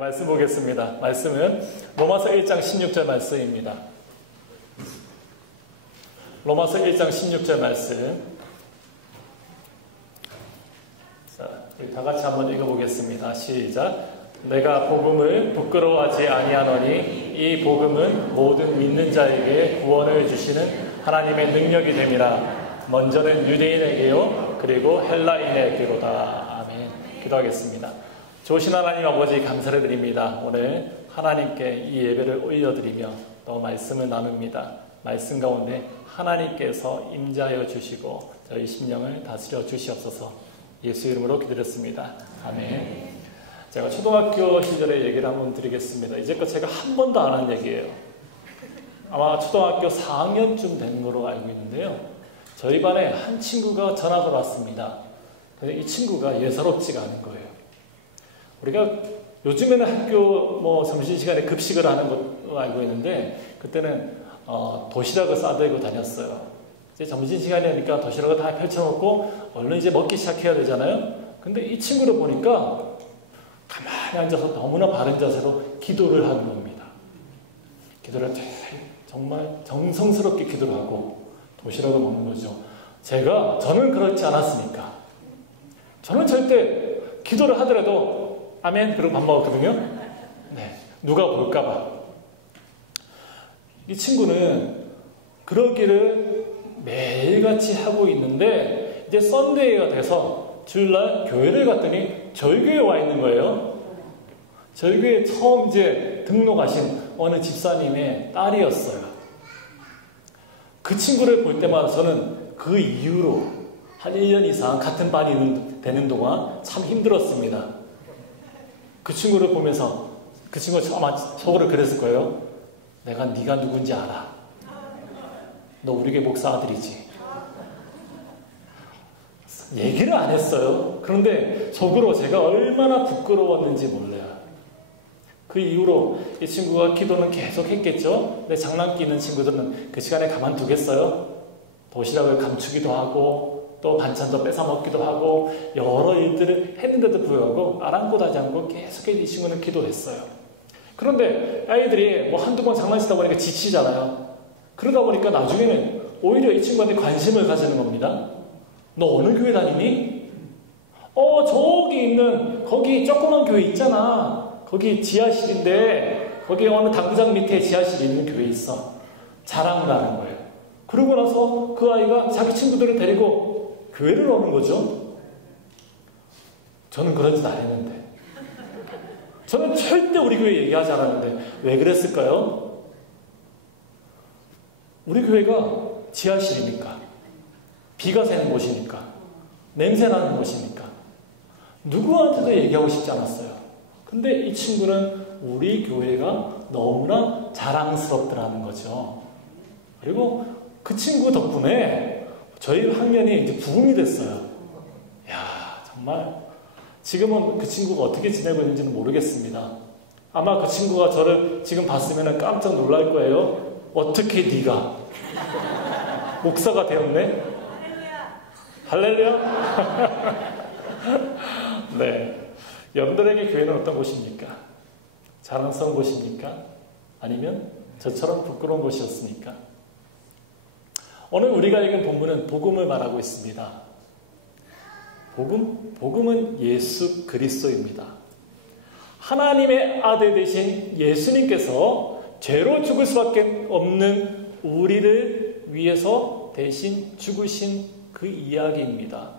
말씀 보겠습니다. 말씀은 로마서 1장 16절 말씀입니다. 로마서 1장 16절 말씀. 자, 우리 다 같이 한번 읽어보겠습니다. 시작. 내가 복음을 부끄러워하지 아니하노니 이 복음은 모든 믿는 자에게 구원을 주시는 하나님의 능력이 됨이라. 먼저는 유대인에게요 그리고 헬라인에게로다. 아멘. 기도하겠습니다. 좋으신 하나님 아버지 감사를 드립니다. 오늘 하나님께 이 예배를 올려드리며 또 말씀을 나눕니다. 말씀 가운데 하나님께서 임재하여 주시고 저희 심령을 다스려 주시옵소서. 예수 이름으로 기도드렸습니다. 아멘. 제가 초등학교 시절의 얘기를 한번 드리겠습니다. 이제껏 제가 한 번도 안 한 얘기예요. 아마 초등학교 4학년쯤 된 걸로 알고 있는데요. 저희 반에 한 친구가 전학을 왔습니다. 근데 이 친구가 예사롭지가 않은 거예요. 우리가 요즘에는 학교 점심시간에 급식을 하는 걸로 알고 있는데 그때는 도시락을 싸들고 다녔어요. 이제 점심시간이니까 도시락을 다 펼쳐놓고 얼른 이제 먹기 시작해야 되잖아요. 근데 이 친구를 보니까 가만히 앉아서 너무나 바른 자세로 기도를 하는 겁니다. 기도를 정말 정성스럽게 기도를 하고 도시락을 먹는 거죠. 저는 그렇지 않았으니까. 저는 절대 기도를 하더라도 아멘 그러고 밥 먹었거든요. 네, 누가 볼까봐. 이 친구는 그러기를 매일같이 하고 있는데 이제 썬데이가 돼서 주일날 교회를 갔더니 저희 교회에 와 있는 거예요. 저희 교회에 처음 이제 등록하신 어느 집사님의 딸이었어요. 그 친구를 볼 때마다 저는 그 이후로 한 1년 이상 같은 반이 되는 동안 참 힘들었습니다. 그 친구를 보면서 그 친구가 아마 속으로 그랬을 거예요. 내가 네가 누군지 알아. 너 우리 교회 목사 아들이지. 얘기를 안 했어요. 그런데 속으로 제가 얼마나 부끄러웠는지 몰라요. 그 이후로 이 친구가 기도는 계속 했겠죠. 근데 장난기 있는 친구들은 그 시간에 가만두겠어요. 도시락을 감추기도 하고 또 반찬도 뺏어 먹기도 하고 여러 일들을 했는데도 불구하고 아랑곳하지 않고 계속 이 친구는 기도했어요. 그런데 아이들이 한두 번 장난치다 보니까 지치잖아요. 그러다 보니까 나중에는 오히려 이 친구한테 관심을 가지는 겁니다. 너 어느 교회 다니니? 저기 있는 거기 조그만 교회 있잖아. 거기 지하실인데 거기 어느 당구장 밑에 지하실에 있는 교회 있어. 자랑을 하는 거예요. 그러고 나서 그 아이가 자기 친구들을 데리고 교회를 오는 거죠. 저는 그런 짓 안 했는데. 저는 절대 우리 교회 얘기하지 않았는데 왜 그랬을까요? 우리 교회가 지하실이니까, 비가 새는 곳이니까, 냄새 나는 곳이니까 누구한테도 얘기하고 싶지 않았어요. 근데 이 친구는 우리 교회가 너무나 자랑스럽더라는 거죠. 그리고 그 친구 덕분에 저희 학년이 이제 부흥이 됐어요. 야, 정말 지금은 그 친구가 어떻게 지내고 있는지는 모르겠습니다. 아마 그 친구가 저를 지금 봤으면 깜짝 놀랄 거예요. 어떻게 네가 목사가 되었네? 할렐루야. 네, 여러분들에게 교회는 어떤 곳입니까? 자랑스러운 곳입니까? 아니면 저처럼 부끄러운 곳이었습니까? 오늘 우리가 읽은 본문은 복음을 말하고 있습니다. 복음은 예수 그리스도입니다. 하나님의 아들 되신 예수님께서 죄로 죽을 수밖에 없는 우리를 위해서 대신 죽으신 그 이야기입니다.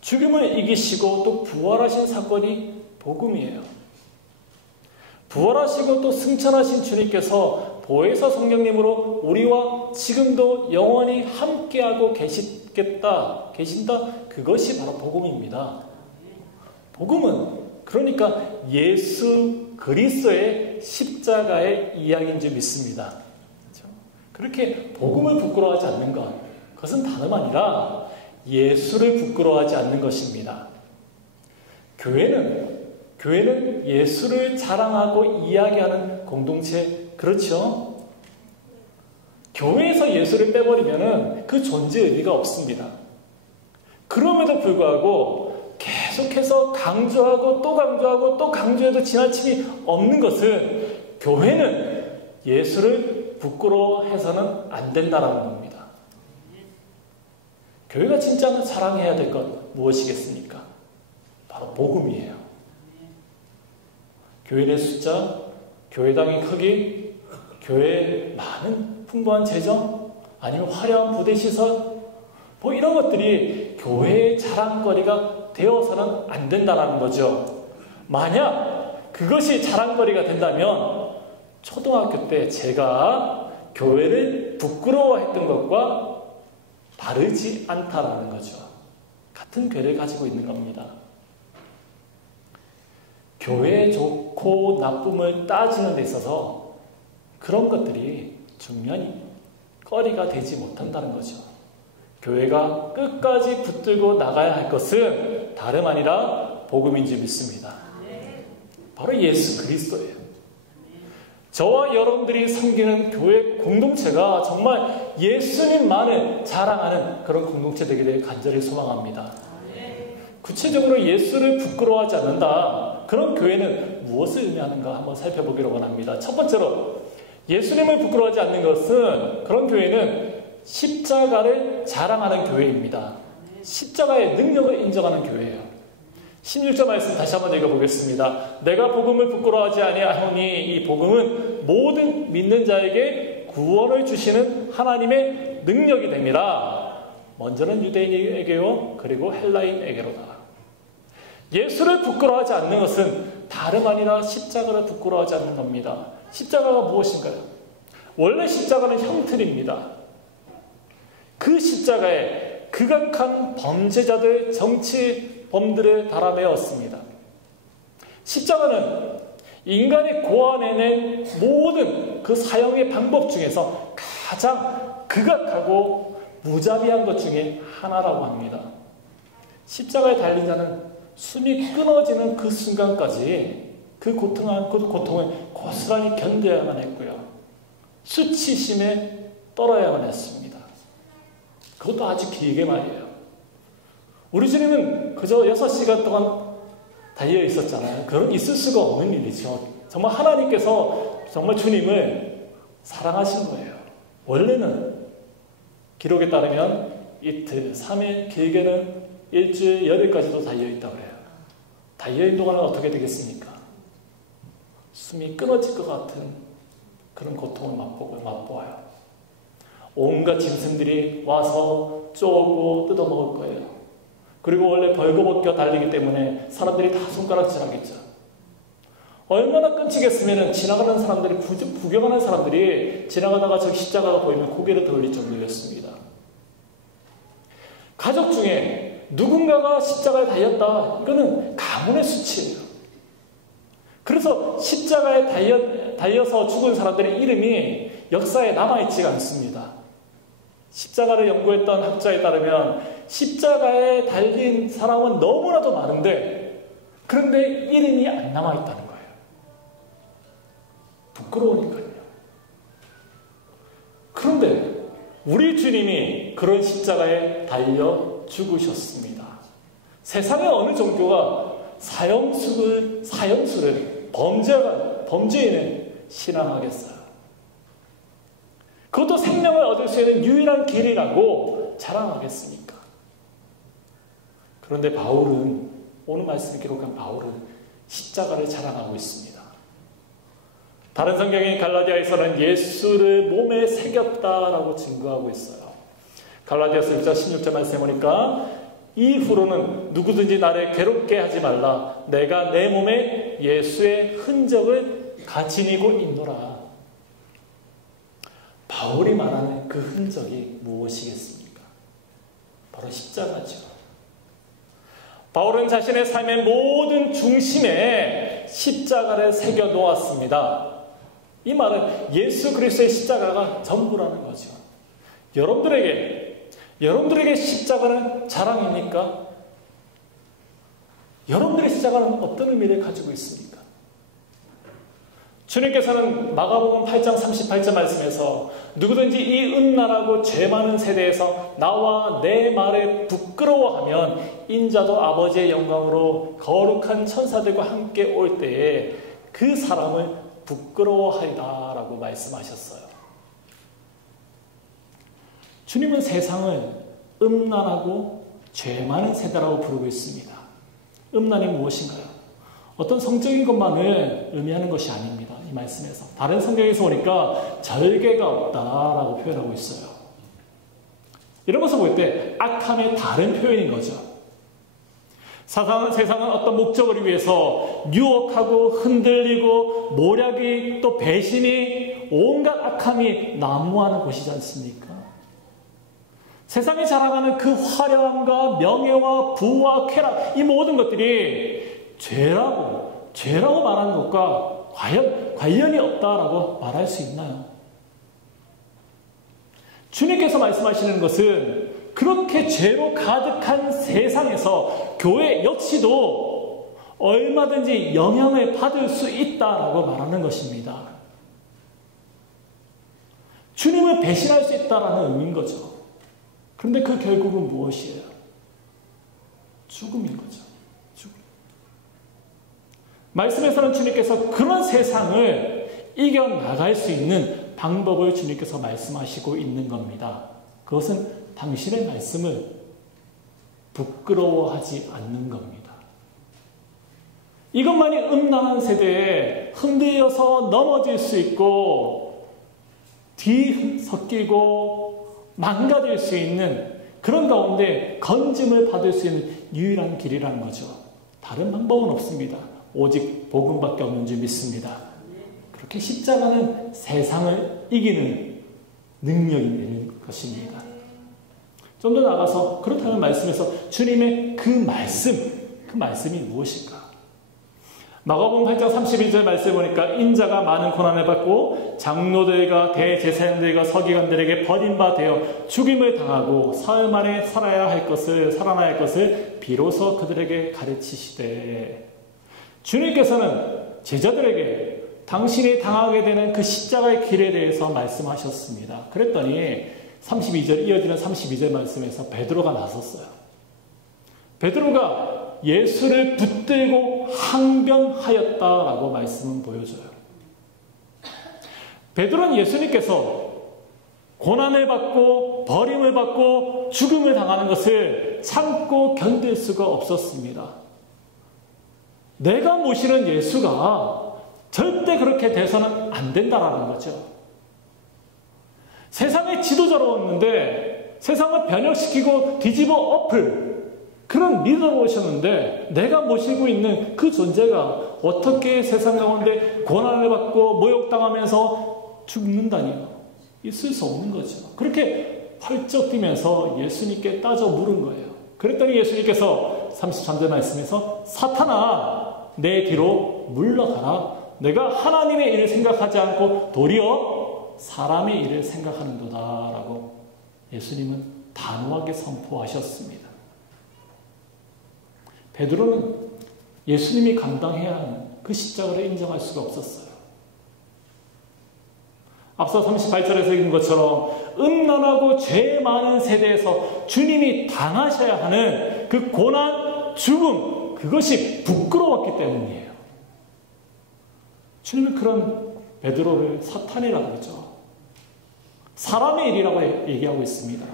죽음을 이기시고 또 부활하신 사건이 복음이에요. 부활하시고 또 승천하신 주님께서 보혜사 성령님으로 우리와 지금도 영원히 함께하고 계신다. 그것이 바로 복음입니다. 복음은 그러니까 예수 그리스도의 십자가의 이야기인 줄 믿습니다. 그렇죠? 그렇게 복음을 부끄러워하지 않는 것, 그것은 다름 아니라 예수를 부끄러워하지 않는 것입니다. 교회는 예수를 자랑하고 이야기하는 공동체, 그렇죠? 교회에서 예수를 빼버리면 그 존재의 의미가 없습니다. 그럼에도 불구하고 계속 계속해서 강조하고 또 강조하고 또 강조해도 지나침이 없는 것은 교회는 예수를 부끄러워해서는 안 된다는 겁니다. 교회가 진짜 사랑해야 될 것 무엇이겠습니까? 바로 복음이에요. 교회 내 숫자, 교회당의 크기, 교회에 많은 풍부한 재정, 아니면 화려한 부대 시설, 뭐 이런 것들이 교회의 자랑거리가 되어서는 안 된다는 거죠. 만약 그것이 자랑거리가 된다면 초등학교 때 제가 교회를 부끄러워했던 것과 다르지 않다라는 거죠. 같은 괴를 가지고 있는 겁니다. 교회의 좋고 나쁨을 따지는 데 있어서 그런 것들이 중요한 거리가 되지 못한다는 거죠. 교회가 끝까지 붙들고 나가야 할 것은 다름 아니라 복음인 줄 믿습니다. 바로 예수 그리스도예요. 저와 여러분들이 섬기는 교회 공동체가 정말 예수님만을 자랑하는 그런 공동체 되기를 간절히 소망합니다. 구체적으로 예수를 부끄러워하지 않는다. 그런 교회는 무엇을 의미하는가 한번 살펴보기로 원합니다. 첫 번째로 예수님을 부끄러워하지 않는 것은 그런 교회는 십자가를 자랑하는 교회입니다. 십자가의 능력을 인정하는 교회예요. 16절 말씀 다시 한번 읽어보겠습니다. 내가 복음을 부끄러워하지 아니하노니 이 복음은 모든 믿는 자에게 구원을 주시는 하나님의 능력이 됩니다. 먼저는 유대인에게요, 그리고 헬라인에게로다. 예수를 부끄러워하지 않는 것은 다름 아니라 십자가를 부끄러워하지 않는 겁니다. 십자가가 무엇인가요? 원래 십자가는 형틀입니다. 그 십자가에 극악한 범죄자들, 정치범들을 달아내었습니다. 십자가는 인간이 고안해낸 모든 그 사형의 방법 중에서 가장 극악하고 무자비한 것 중에 하나라고 합니다. 십자가에 달린 자는 숨이 끊어지는 그 순간까지 그 고통을 고스란히 견뎌야만 했고요. 수치심에 떨어야만 했습니다. 그것도 아주 길게 말이에요. 우리 주님은 그저 6시간 동안 달려 있었잖아요. 그건 있을 수가 없는 일이죠. 정말 하나님께서 정말 주님을 사랑하신 거예요. 원래는 기록에 따르면 이틀, 3일, 길게는 일주일, 열흘까지도 달려있다고 그래요. 달려있는 동안은 어떻게 되겠습니까? 숨이 끊어질 것 같은 그런 고통을 맛보아요. 온갖 짐승들이 와서 쪼고 뜯어먹을 거예요. 그리고 원래 벌거벗겨 달리기 때문에 사람들이 다 손가락질하겠죠. 얼마나 끔찍했으면 지나가는 사람들이, 구경하는 사람들이 지나가다가 저 십자가가 보이면 고개를 돌릴 정도였습니다. 가족 중에 누군가가 십자가에 달렸다. 이거는 가문의 수치예요. 그래서 십자가에 달려서 죽은 사람들의 이름이 역사에 남아있지가 않습니다. 십자가를 연구했던 학자에 따르면 십자가에 달린 사람은 너무나도 많은데 그런데 이름이 안 남아있다는 거예요. 부끄러우니까요. 그런데 우리 주님이 그런 십자가에 달려 죽으셨습니다. 세상의 어느 종교가 사형수를 범죄인을 신앙하겠어요. 그것도 생명을 얻을 수 있는 유일한 길이라고 자랑하겠습니까? 그런데 바울은, 오늘 말씀을 기록한 바울은 십자가를 자랑하고 있습니다. 다른 성경인 갈라디아에서는 예수를 몸에 새겼다라고 증거하고 있어요. 갈라디아서 1장 16절 말씀에 보니까 이후로는 누구든지 나를 괴롭게 하지 말라. 내가 내 몸에 예수의 흔적을 가지니고 있노라. 바울이 말하는 그 흔적이 무엇이겠습니까? 바로 십자가죠. 바울은 자신의 삶의 모든 중심에 십자가를 새겨 놓았습니다. 이 말은 예수 그리스도의 십자가가 전부라는 거죠. 여러분들에게 십자가는 자랑입니까? 여러분들의 십자가는 어떤 의미를 가지고 있습니까? 주님께서는 마가복음 8장 38절 말씀에서 누구든지 이 음란하고 죄 많은 세대에서 나와 내 말에 부끄러워하면 인자도 아버지의 영광으로 거룩한 천사들과 함께 올 때에 그 사람을 부끄러워하리다 라고 말씀하셨어요. 주님은 세상을 음란하고 죄 많은 세대라고 부르고 있습니다. 음란이 무엇인가요? 어떤 성적인 것만을 의미하는 것이 아닙니다. 이 말씀에서. 다른 성경에서 보니까 절개가 없다라고 표현하고 있어요. 이런 것을 볼 때 악함의 다른 표현인 거죠. 세상은 어떤 목적을 위해서 유혹하고 흔들리고 모략이 또 배신이 온갖 악함이 난무하는 곳이지 않습니까? 세상이 자랑하는 그 화려함과 명예와 부와 쾌락, 이 모든 것들이 죄라고 말하는 것과 관련이 없다라고 말할 수 있나요? 주님께서 말씀하시는 것은 그렇게 죄로 가득한 세상에서 교회 역시도 얼마든지 영향을 받을 수 있다라고 말하는 것입니다. 주님을 배신할 수 있다라는 의미인 거죠. 그런데 그 결국은 무엇이에요? 죽음인 거죠. 죽음. 말씀에서는 주님께서 그런 세상을 이겨나갈 수 있는 방법을 주님께서 말씀하시고 있는 겁니다. 그것은 당신의 말씀을 부끄러워하지 않는 겁니다. 이것만이 음란한 세대에 흔들려서 넘어질 수 있고 뒤섞이고 망가질 수 있는 그런 가운데 건짐을 받을 수 있는 유일한 길이라는 거죠. 다른 방법은 없습니다. 오직 복음밖에 없는 줄 믿습니다. 그렇게 십자가는 세상을 이기는 능력이 있는 것입니다. 좀 더 나가서 그렇다는 말씀에서 주님의 그 말씀이 무엇일까? 마가복음 8장 31절 말씀에 보니까 인자가 많은 고난을 받고 장로들과 대제사장들과 서기관들에게 버림바 되어 죽임을 당하고 사흘 만에 살아나야 할 것을 비로소 그들에게 가르치시되, 주님께서는 제자들에게 당신이 당하게 되는 그 십자가의 길에 대해서 말씀하셨습니다. 그랬더니 32절, 이어지는 32절 말씀에서 베드로가 나섰어요. 베드로가 예수를 붙들고 항변하였다라고 말씀은 보여줘요. 베드로는 예수님께서 고난을 받고 버림을 받고 죽음을 당하는 것을 참고 견딜 수가 없었습니다. 내가 모시는 예수가 절대 그렇게 돼서는 안 된다라는 거죠. 세상의 지도자로웠는데 세상을 변혁시키고 뒤집어 엎을 그런 리더로 오셨는데 내가 모시고 있는 그 존재가 어떻게 세상 가운데 고난을 받고 모욕당하면서 죽는다니요? 있을 수 없는 거죠. 그렇게 펄쩍 뛰면서 예수님께 따져 물은 거예요. 그랬더니 예수님께서 33절 말씀에서 사탄아 내 뒤로 물러가라. 내가 하나님의 일을 생각하지 않고 도리어 사람의 일을 생각하는도다 라고 예수님은 단호하게 선포하셨습니다. 베드로는 예수님이 감당해야 하는 그 십자가를 인정할 수가 없었어요. 앞서 38절에서 읽은 것처럼 음란하고 죄 많은 세대에서 주님이 당하셔야 하는 그 고난, 죽음, 그것이 부끄러웠기 때문이에요. 주님은 그런 베드로를 사탄이라고 그러죠. 사람의 일이라고 얘기하고 있습니다.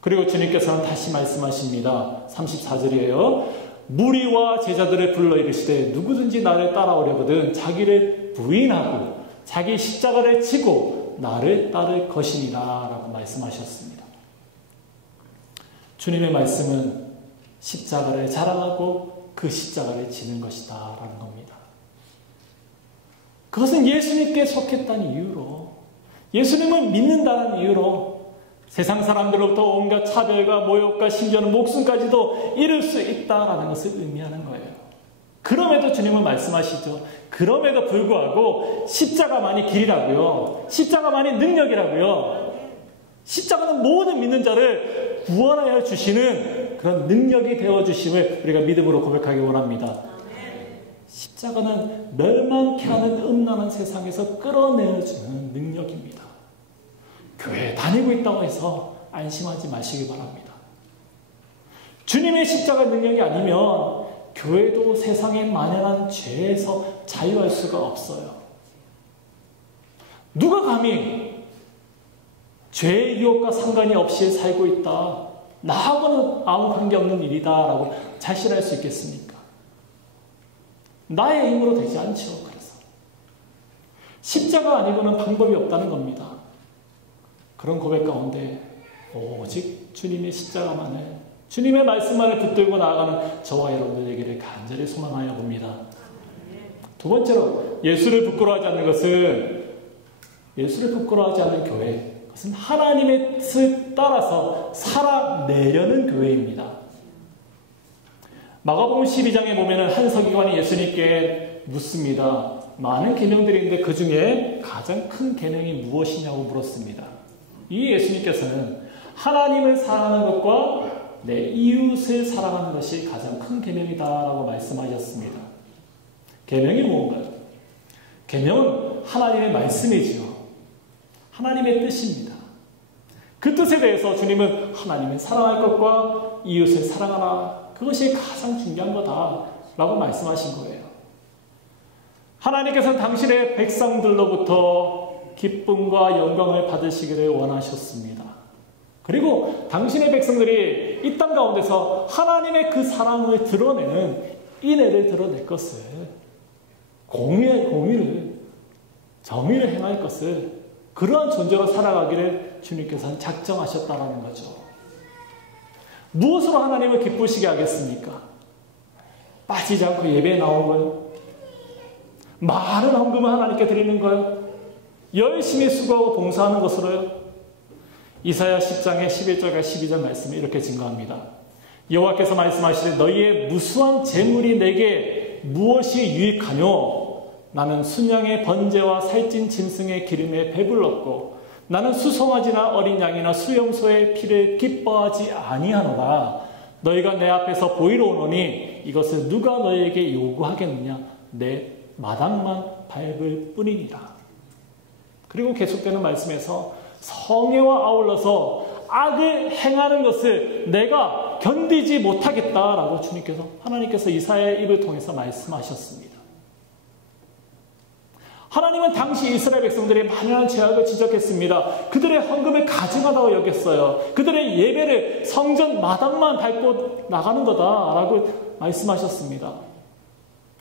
그리고 주님께서는 다시 말씀하십니다. 34절이에요. 무리와 제자들을 불러 이르시되 누구든지 나를 따라오려거든 자기를 부인하고 자기 십자가를 지고 나를 따를 것이니라 라고 말씀하셨습니다. 주님의 말씀은 십자가를 자랑하고 그 십자가를 지는 것이다 라는 겁니다. 그것은 예수님께 속했다는 이유로, 예수님을 믿는다는 이유로 세상 사람들로부터 온갖 차별과 모욕과 심지어는 목숨까지도 잃을 수 있다라는 것을 의미하는 거예요. 그럼에도 주님은 말씀하시죠. 그럼에도 불구하고 십자가만이 길이라고요. 십자가만이 능력이라고요. 십자가는 모든 믿는 자를 구원하여 주시는 그런 능력이 되어주심을 우리가 믿음으로 고백하기 원합니다. 십자가는 멸망케 하는 음란한 세상에서 끌어내어주는 능력입니다. 교회에 다니고 있다고 해서 안심하지 마시기 바랍니다. 주님의 십자가 능력이 아니면 교회도 세상에 만연한 죄에서 자유할 수가 없어요. 누가 감히 죄의 유혹과 상관이 없이 살고 있다, 나하고는 아무 관계없는 일이다 라고 자신할 수 있겠습니까? 나의 힘으로 되지 않죠. 그래서 십자가 아니고는 방법이 없다는 겁니다. 그런 고백 가운데 오직 주님의 십자가만을, 주님의 말씀만을 붙들고 나아가는 저와 여러분들에게를 간절히 소망하여 봅니다. 두 번째로, 예수를 부끄러워하지 않는 것은, 예수를 부끄러워하지 않는 교회, 그것은 하나님의 뜻을 따라서 살아내려는 교회입니다. 마가복음 12장에 보면 한 서기관이 예수님께 묻습니다. 많은 계명들이 있는데 그 중에 가장 큰 계명이 무엇이냐고 물었습니다. 이 예수님께서는 하나님을 사랑하는 것과 내 이웃을 사랑하는 것이 가장 큰 계명이다라고 말씀하셨습니다. 계명이 무엇인가요? 계명은 하나님의 말씀이지요. 하나님의 뜻입니다. 그 뜻에 대해서 주님은 하나님을 사랑할 것과 이웃을 사랑하라, 그것이 가장 중요한 거다라고 말씀하신 거예요. 하나님께서는 당신의 백성들로부터 기쁨과 영광을 받으시기를 원하셨습니다. 그리고 당신의 백성들이 이 땅 가운데서 하나님의 그 사랑을 드러내는 인애를 드러낼 것을, 공의를, 정의를 행할 것을, 그러한 존재로 살아가기를 주님께서는 작정하셨다는 거죠. 무엇으로 하나님을 기쁘시게 하겠습니까? 빠지지 않고 예배에 나온 거요? 많은 헌금을 하나님께 드리는 거요? 열심히 수고하고 봉사하는 것으로요? 이사야 10장의 11절과 12절 말씀이 이렇게 증거합니다. 여호와께서 말씀하시되 너희의 무수한 재물이 내게 무엇이 유익하뇨? 나는 순양의 번제와 살찐 짐승의 기름에 배불렀고 나는 수송아지나 어린 양이나 수염소의 피를 기뻐하지 아니하노라. 너희가 내 앞에서 보이러 오노니 이것을 누가 너희에게 요구하겠느냐? 내 마당만 밟을 뿐이니라. 그리고 계속되는 말씀에서 성애와 아울러서 악을 행하는 것을 내가 견디지 못하겠다라고 하나님께서 이사야의 입을 통해서 말씀하셨습니다. 하나님은 당시 이스라엘 백성들의 만연한 죄악을 지적했습니다. 그들의 헌금을 가증하다고 여겼어요. 그들의 예배를 성전 마당만 밟고 나가는 거다라고 말씀하셨습니다.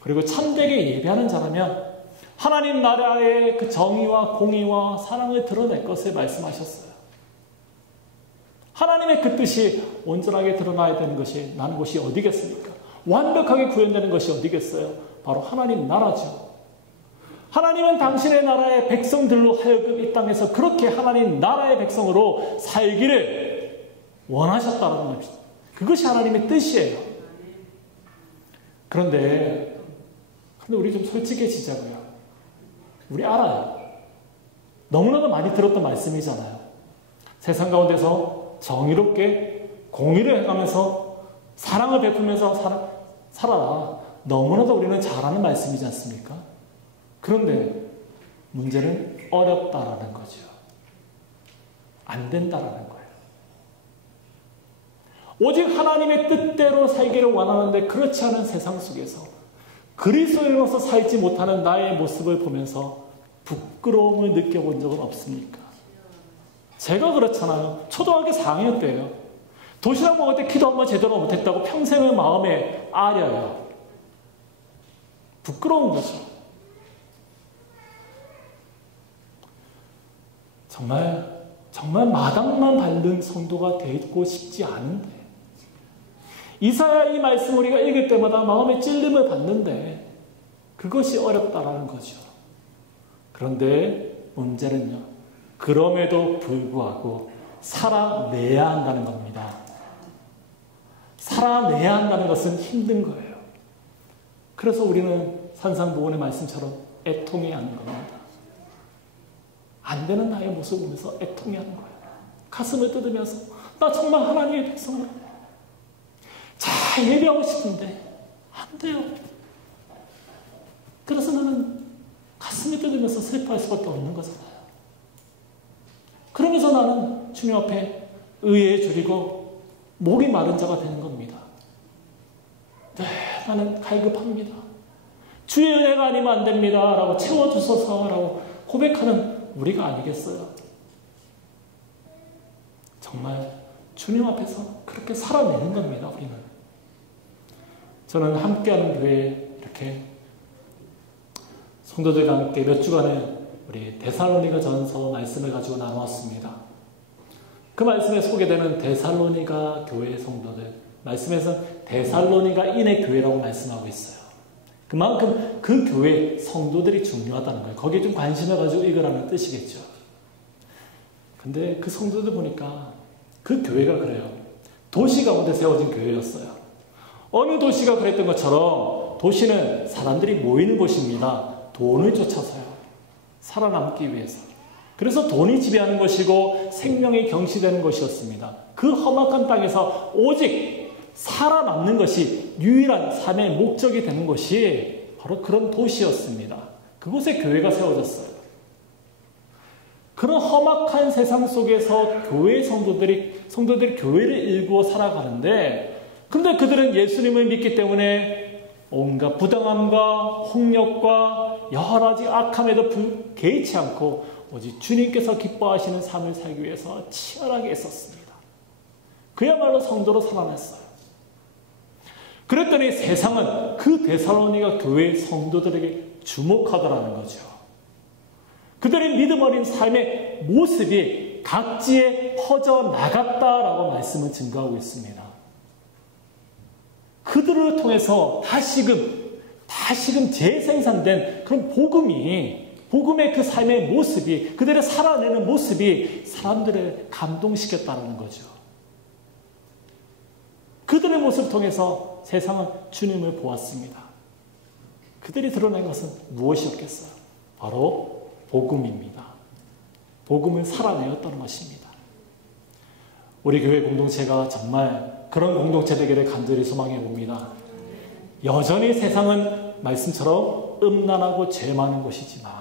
그리고 참되게 예배하는 자라면 하나님 나라의 그 정의와 공의와 사랑을 드러낼 것을 말씀하셨어요. 하나님의 그 뜻이 온전하게 드러나야 되는 것이 나는 곳이 어디겠습니까? 완벽하게 구현되는 것이 어디겠어요? 바로 하나님 나라죠. 하나님은 당신의 나라의 백성들로 하여금 이 땅에서 그렇게 하나님 나라의 백성으로 살기를 원하셨다는 겁니다. 그것이 하나님의 뜻이에요. 그런데 우리 좀 솔직해지자고요. 우리 알아요. 너무나도 많이 들었던 말씀이잖아요. 세상 가운데서 정의롭게 공의를 해가면서 사랑을 베풀면서 살아라. 너무나도 우리는 잘 아는 말씀이지 않습니까? 그런데 문제는 어렵다라는 거죠. 안 된다라는 거예요. 오직 하나님의 뜻대로 살기를 원하는데 그렇지 않은 세상 속에서 그리스도인으로서 살지 못하는 나의 모습을 보면서 부끄러움을 느껴본 적은 없습니까? 제가 그렇잖아요. 초등학교 4학년 때예요. 도시락 먹을 때 기도 한번 제대로 못했다고 평생을 마음에 아려요. 부끄러운 거죠. 정말 마당만 밟는 성도가 되고 싶지 않은데, 이사야 이 말씀 우리가 읽을 때마다 마음에 찔림을 받는데 그것이 어렵다라는 거죠. 그런데 문제는요, 그럼에도 불구하고 살아내야 한다는 겁니다. 살아내야 한다는 것은 힘든 거예요. 그래서 우리는 산상보훈의 말씀처럼 애통해야 하는 겁니다. 안 되는 나의 모습을 보면서 애통해야 하는 거예요. 가슴을 뜯으면서 나 정말 하나님의 백성을 잘 예배하고 싶은데 안 돼요. 가슴이 뜯으면서 슬퍼할 수밖에 없는 거잖아요. 그러면서 나는 주님 앞에 의에 줄이고 목이 마른 자가 되는 겁니다. 네, 나는 갈급합니다. 주의 은혜가 아니면 안 됩니다 라고 채워주소서 라고 고백하는 우리가 아니겠어요? 정말 주님 앞에서 그렇게 살아내는 겁니다. 우리는. 저는 함께하는 교회에 이렇게 성도들과 함께 몇 주간을 우리 데살로니가 전서 말씀을 가지고 나누었습니다. 그 말씀에 소개되는 데살로니가 교회 성도들, 말씀에서 데살로니가인의 교회라고 말씀하고 있어요. 그만큼 그 교회 성도들이 중요하다는 거예요. 거기에 좀 관심을 가지고 읽으라는 뜻이겠죠. 근데 그 성도들 보니까 그 교회가 그래요. 도시 가운데 세워진 교회였어요. 어느 도시가 그랬던 것처럼 도시는 사람들이 모이는 곳입니다. 돈을 쫓아서요. 살아남기 위해서. 그래서 돈이 지배하는 것이고 생명이 경시되는 것이었습니다. 그 험악한 땅에서 오직 살아남는 것이 유일한 삶의 목적이 되는 것이 바로 그런 도시였습니다. 그곳에 교회가 세워졌어요. 그런 험악한 세상 속에서 교회 성도들이 교회를 일구어 살아가는데, 그런데 그들은 예수님을 믿기 때문에 온갖 부당함과 폭력과 여러 가지 악함에도 개의치 않고 오직 주님께서 기뻐하시는 삶을 살기 위해서 치열하게 애썼습니다. 그야말로 성도로 살아났어요. 그랬더니 세상은 그 데살로니가 교회 성도들에게 주목하더라는 거죠. 그들의 믿음 어린 삶의 모습이 각지에 퍼져나갔다라고 말씀을 증거하고 있습니다. 그들을 통해서 다시금 재생산된 그런 복음의 그 삶의 모습이, 그들의 살아내는 모습이 사람들을 감동시켰다는 거죠. 그들의 모습을 통해서 세상은 주님을 보았습니다. 그들이 드러낸 것은 무엇이었겠어요? 바로 복음입니다. 복음을 살아내었다는 것입니다. 우리 교회 공동체가 정말 그런 공동체 되기를 간절히 소망해 봅니다. 여전히 세상은 말씀처럼 음란하고 죄 많은 곳이지만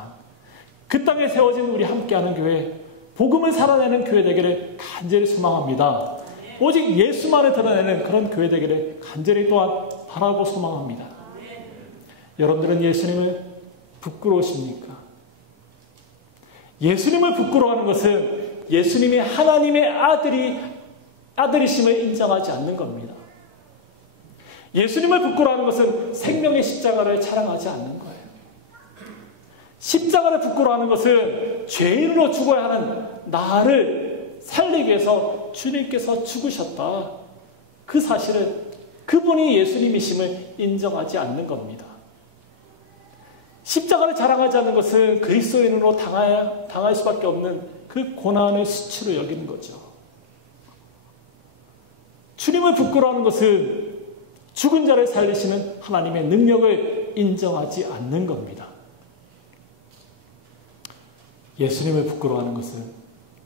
그 땅에 세워진 우리 함께하는 교회, 복음을 살아내는 교회 되기를 간절히 소망합니다. 오직 예수만을 드러내는 그런 교회 되기를 간절히 또한 바라고 소망합니다. 여러분들은 예수님을 부끄러우십니까? 예수님을 부끄러워하는 것은 예수님이 하나님의 아들이심을 인정하지 않는 겁니다. 예수님을 부끄러워하는 것은 생명의 십자가를 자랑하지 않는 거예요. 십자가를 부끄러워하는 것은 죄인으로 죽어야 하는 나를 살리기 위해서 주님께서 죽으셨다. 그 사실을, 그분이 예수님이심을 인정하지 않는 겁니다. 십자가를 자랑하지 않는 것은 그리스도인으로 당할 수밖에 없는 그 고난을 수치로 여기는 거죠. 주님을 부끄러워하는 것은 죽은 자를 살리시는 하나님의 능력을 인정하지 않는 겁니다. 예수님을 부끄러워하는 것은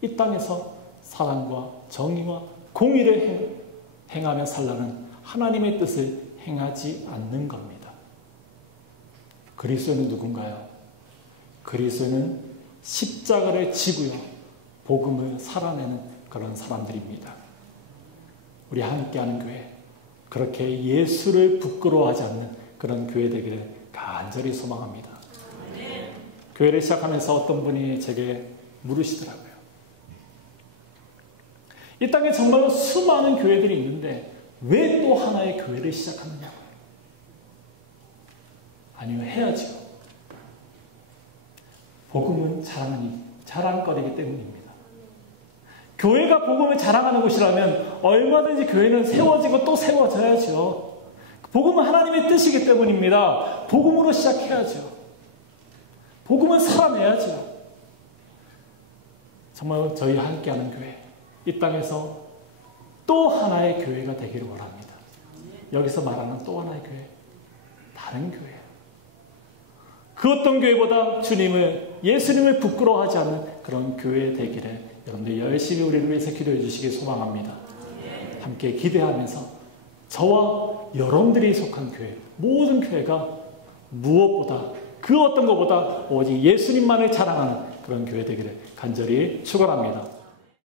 이 땅에서 사랑과 정의와 공의를 행하며 살라는 하나님의 뜻을 행하지 않는 겁니다. 그리스도는 누군가요? 그리스도는 십자가를 지고요, 복음을 살아내는 그런 사람들입니다. 우리 함께하는 교회, 그렇게 예수를 부끄러워하지 않는 그런 교회 되기를 간절히 소망합니다. 교회를 시작하면서 어떤 분이 제게 물으시더라고요. 이 땅에 정말로 수많은 교회들이 있는데 왜 또 하나의 교회를 시작하느냐? 아니요, 해야죠. 복음은 자랑거리이기 때문입니다. 교회가 복음을 자랑하는 곳이라면 얼마든지 교회는 세워지고 또 세워져야죠. 복음은 하나님의 뜻이기 때문입니다. 복음으로 시작해야죠. 복음은 살아내야죠. 정말 저희 함께하는 교회, 이 땅에서 또 하나의 교회가 되기를 원합니다. 여기서 말하는 또 하나의 교회, 다른 교회예요. 그 어떤 교회보다 예수님을 부끄러워하지 않는 그런 교회 되기를 여러분들 열심히 우리를 위해서 기도해 주시길 소망합니다. 함께 기대하면서 저와 여러분들이 속한 교회, 모든 교회가 무엇보다 그 어떤 것보다 오직 예수님만을 자랑하는 그런 교회 되기를 간절히 축원합니다.